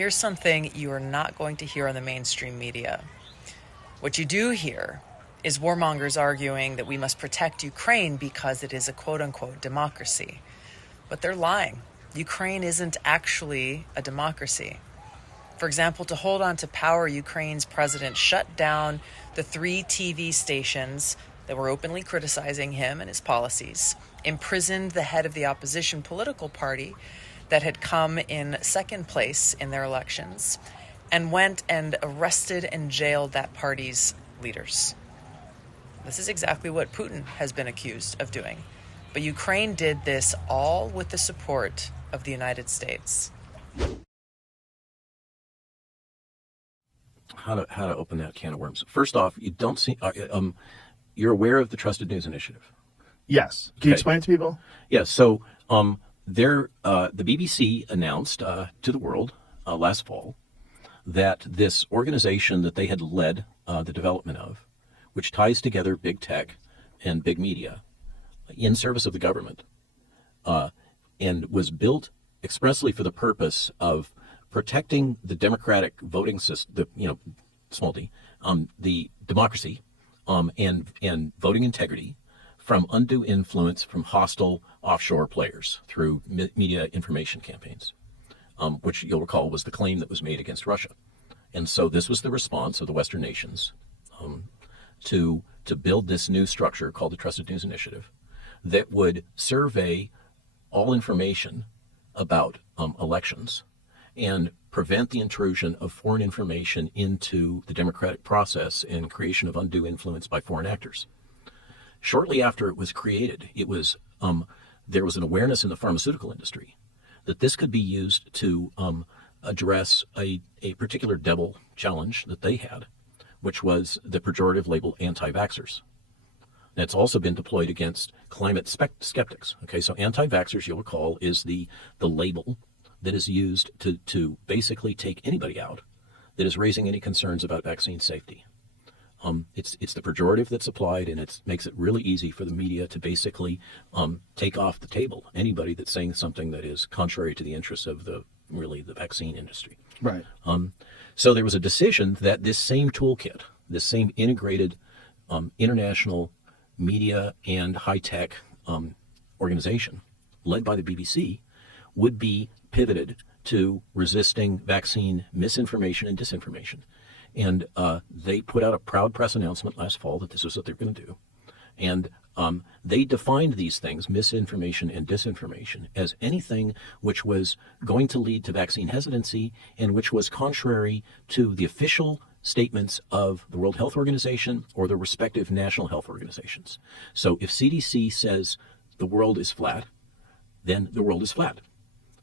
here's something you are not going to hear on the mainstream media. What you do hear is warmongers arguing that we must protect Ukraine because it is a quote-unquote democracy. But they're lying. Ukraine isn't actually a democracy. For example, to hold on to power, Ukraine's president shut down the 3 TV stations that were openly criticizing him and his policies, imprisoned the head of the opposition political party that had come in second place in their elections, and went and arrested and jailed that party's leaders. This is exactly what Putin has been accused of doing. But Ukraine did this all with the support of the United States. How to open that can of worms? First off, you don't see. You're aware of the Trusted News Initiative? Yes. Can you explain it to people? Yeah. So the BBC announced to the world last fall that this organization that they had led the development of, which ties together big tech and big media in service of the government, and was built expressly for the purpose of protecting the democratic voting system, small d, the democracy, and voting integrity from undue influence from hostile offshore players through media information campaigns, which you'll recall was the claim that was made against Russia. And so this was the response of the Western nations to build this new structure called the Trusted News Initiative that would survey all information about elections and prevent the intrusion of foreign information into the democratic process and creation of undue influence by foreign actors. Shortly after it was created, there was an awareness in the pharmaceutical industry that this could be used to address a particular devil challenge that they had, which was the pejorative label anti-vaxxers. That's also been deployed against climate skeptics. Okay, so anti-vaxxers, you'll recall, is the label that is used to basically take anybody out that is raising any concerns about vaccine safety. It's the pejorative that's applied, and it makes it really easy for the media to basically take off the table anybody that's saying something that is contrary to the interests of the vaccine industry. Right. So there was a decision that this same toolkit, this same integrated international media and high-tech organization led by the BBC would be pivoted to resisting vaccine misinformation and disinformation. And they put out a proud press announcement last fall that this is what they're going to do. And they defined these things, misinformation and disinformation, as anything which was going to lead to vaccine hesitancy and which was contrary to the official statements of the World Health Organization or the respective national health organizations. So if CDC says the world is flat, then the world is flat.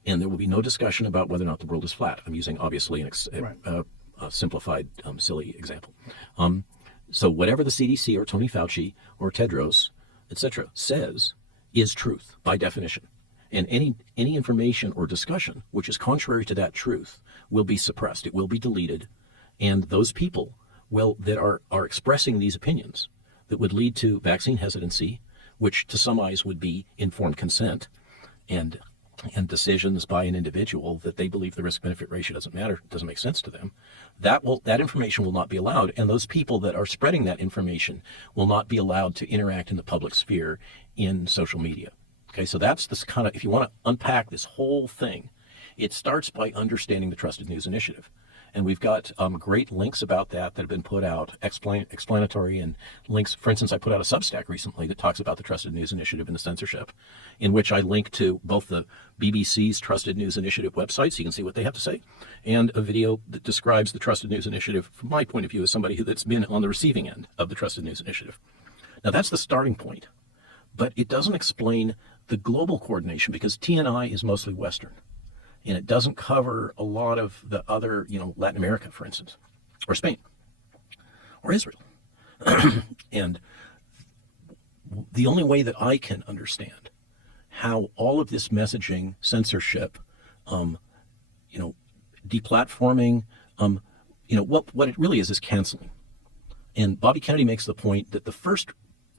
And there will be no discussion about whether or not the world is flat. I'm using, obviously, a simplified, silly example. So whatever the CDC or Tony Fauci or Tedros, etc., says is truth by definition. And any information or discussion which is contrary to that truth will be suppressed. It will be deleted. And those people that are expressing these opinions that would lead to vaccine hesitancy, which to some eyes would be informed consent and decisions by an individual that they believe the risk-benefit ratio doesn't matter, doesn't make sense to them, that information will not be allowed. And those people that are spreading that information will not be allowed to interact in the public sphere in social media. Okay, so that's this kind of, if you want to unpack this whole thing, it starts by understanding the Trusted News Initiative. And we've got great links about that have been put out, explanatory and links. For instance, I put out a Substack recently that talks about the Trusted News Initiative and the censorship, in which I link to both the BBC's Trusted News Initiative website, so you can see what they have to say, and a video that describes the Trusted News Initiative from my point of view as somebody that's been on the receiving end of the Trusted News Initiative. Now, that's the starting point, but it doesn't explain the global coordination because TNI is mostly Western. And it doesn't cover a lot of the other, Latin America, for instance, or Spain, or Israel. And the only way that I can understand how all of this messaging, censorship, deplatforming, what it really is canceling. And Bobby Kennedy makes the point that the first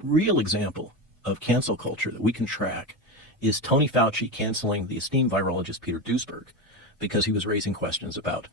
real example of cancel culture that we can track is Tony Fauci canceling the esteemed virologist Peter Duesberg because he was raising questions about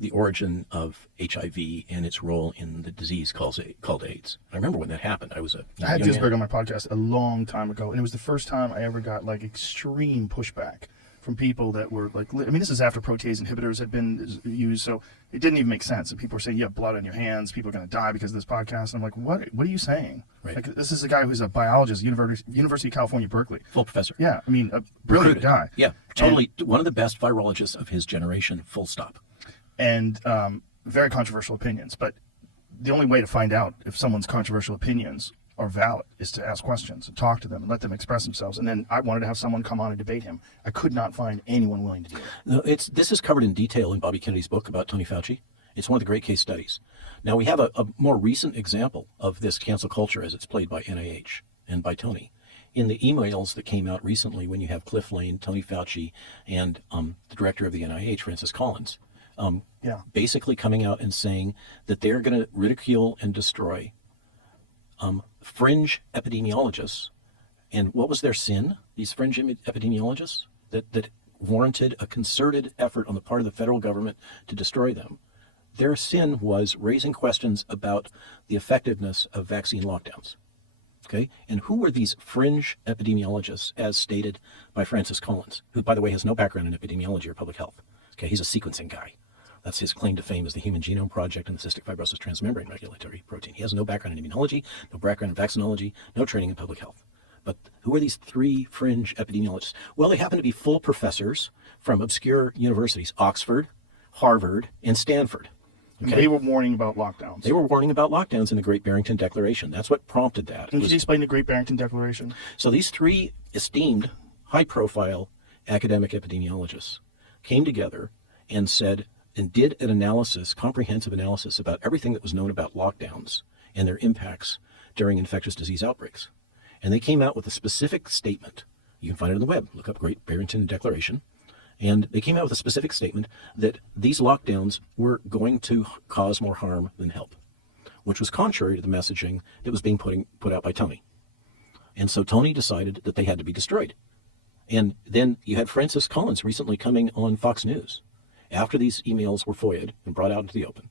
the origin of HIV and its role in the disease called AIDS. I remember when that happened. I was I had young Gisberg man. on my podcast a long time ago, and it was the first time I ever got like extreme pushback from people that were like, I mean, this is after protease inhibitors had been used, so it didn't even make sense. And people were saying, you have blood on your hands, people are going to die because of this podcast. And I'm like, what are you saying? Right. Like, this is a guy who's a biologist, University of California, Berkeley. Full professor. Yeah, I mean, a brilliant Recruited. guy. Yeah, totally. One of the best virologists of his generation, full stop. And very controversial opinions. But the only way to find out if someone's controversial opinions are valid is to ask questions and talk to them and let them express themselves. And then I wanted to have someone come on and debate him. I could not find anyone willing to do it. No, this is covered in detail in Bobby Kennedy's book about Tony Fauci. It's one of the great case studies. Now, we have a more recent example of this cancel culture as it's played by NIH and by Tony. In the emails that came out recently when you have Cliff Lane, Tony Fauci, and the director of the NIH, Francis Collins, basically coming out and saying that they're going to ridicule and destroy fringe epidemiologists. And what was their sin, these fringe epidemiologists, that warranted a concerted effort on the part of the federal government to destroy them? Their sin was raising questions about the effectiveness of vaccine lockdowns. Okay? And who were these fringe epidemiologists, as stated by Francis Collins, who, by the way, has no background in epidemiology or public health? Okay, he's a sequencing guy. That's his claim to fame, is the Human Genome Project and the cystic fibrosis transmembrane regulatory protein. He has no background in immunology, no background in vaccinology, no training in public health. But who are these three fringe epidemiologists? Well, they happen to be full professors from obscure universities, Oxford, Harvard, and Stanford. And they were warning about lockdowns. They were warning about lockdowns in the Great Barrington Declaration. That's what prompted that. Can you explain the Great Barrington Declaration? So these three esteemed, high-profile academic epidemiologists came together and said, and did an analysis, comprehensive analysis about everything that was known about lockdowns and their impacts during infectious disease outbreaks. And they came out with a specific statement. You can find it on the web. Look up Great Barrington Declaration. And they came out with a specific statement that these lockdowns were going to cause more harm than help, which was contrary to the messaging that was being put out by Tony. And so Tony decided that they had to be destroyed. And then you had Francis Collins recently coming on Fox News after these emails were FOIA'd and brought out into the open,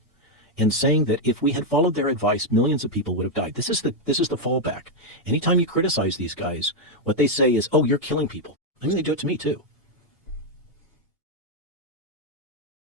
and saying that if we had followed their advice, millions of people would have died. This is the fallback. Anytime you criticize these guys, what they say is, oh, you're killing people. I mean, they do it to me too.